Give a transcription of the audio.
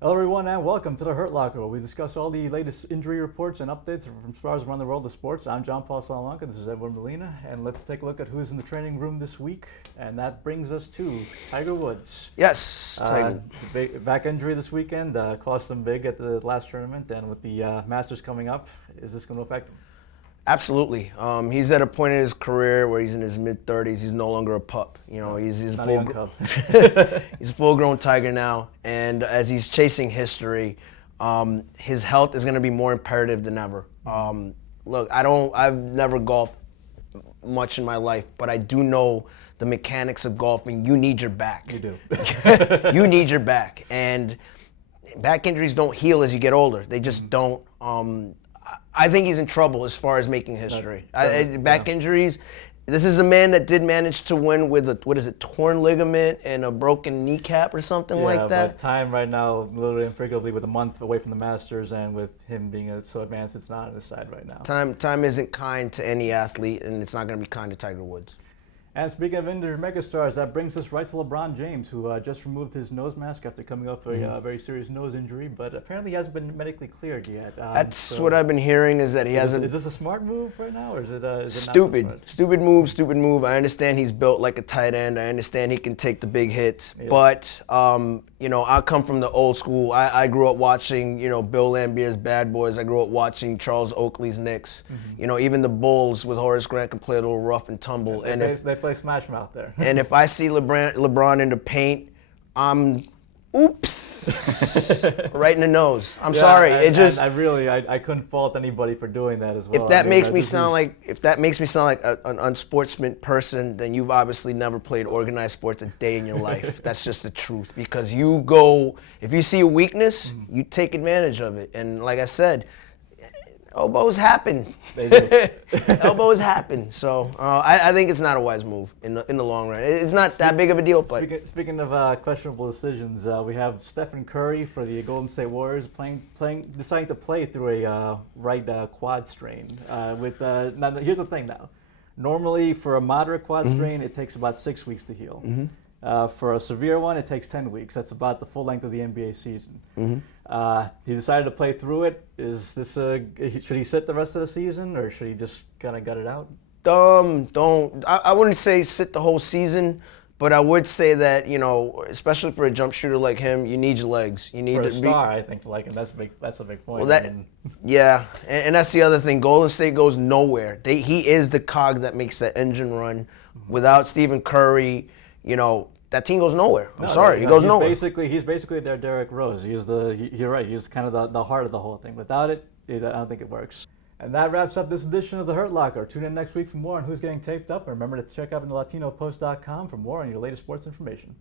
Hello, everyone, and welcome to the Hurt Locker, where we discuss all the latest injury reports and updates from stars around the world of sports. I'm John Paul Salamanca. This is Edward Molina, and let's take a look at who's in the training room this week. And that brings us to Tiger Woods. Yes, Tiger. Back injury this weekend cost him big at the last tournament, and with the Masters coming up, is this going to affect him? Absolutely. He's at a point in his career where he's in his mid-30s. He's no longer a pup. You know, he's Not a young cub. he's a full-grown Tiger now, and as he's chasing history, his health is going to be more imperative than ever. Look, I've never golfed much in my life, but I do know the mechanics of golfing. You need your back. You do. You need your back, and back injuries don't heal as you get older. They just don't. I think he's in trouble as far as making history. Back injuries. This is a man that did manage to win with a torn ligament and a broken kneecap or something like that. But time right now, literally infrequently, with a month away from the Masters, and with him being so advanced, it's not on his side right now. Time isn't kind to any athlete, and it's not going to be kind to Tiger Woods. And speaking of injured megastars, that brings us right to LeBron James, who just removed his nose mask after coming off a very serious nose injury, but apparently he hasn't been medically cleared yet. That's what I've been hearing, is that he hasn't. Is this a smart move right now, or is it stupid? Not so Stupid move. I understand he's built like a tight end. I understand he can take the big hits, yeah. but I come from the old school. I grew up watching, Bill Lambier's Bad Boys. I grew up watching Charles Oakley's Knicks. Even the Bulls with Horace Grant can play a little rough and tumble. Yeah, they play Smash Mouth there. And if I see LeBron in the paint, I'm oops right in the nose. I'm sorry. I couldn't fault anybody for doing that as well. If that makes me sound like an unsportsman person, then you've obviously never played organized sports a day in your life. That's just the truth. Because if you see a weakness, you take advantage of it. And like I said, elbows happen. Elbows happen. So I think it's not a wise move in the long run. It's not that big of a deal. But speaking of questionable decisions, we have Stephen Curry for the Golden State Warriors deciding to play through a right quad strain. Now here's the thing. Now, normally for a moderate quad strain, it takes about 6 weeks to heal. For a severe one, it takes 10 weeks. That's about the full length of the NBA season. He decided to play through it. Should he sit the rest of the season, or should he just kind of gut it out? I wouldn't say sit the whole season, but I would say that, especially for a jump shooter like him, you need your legs. You need for a to star, I think, like him, that's a big point. Well, yeah, and that's the other thing. Golden State goes nowhere. He is the cog that makes that engine run. Without Stephen Curry, that team goes nowhere. I'm sorry, he goes nowhere. He's basically their Derrick Rose. You're right. He's kind of the heart of the whole thing. Without it, I don't think it works. And that wraps up this edition of the Hurt Locker. Tune in next week for more on who's getting taped up. And remember to check out LatinoPost.com for more on your latest sports information.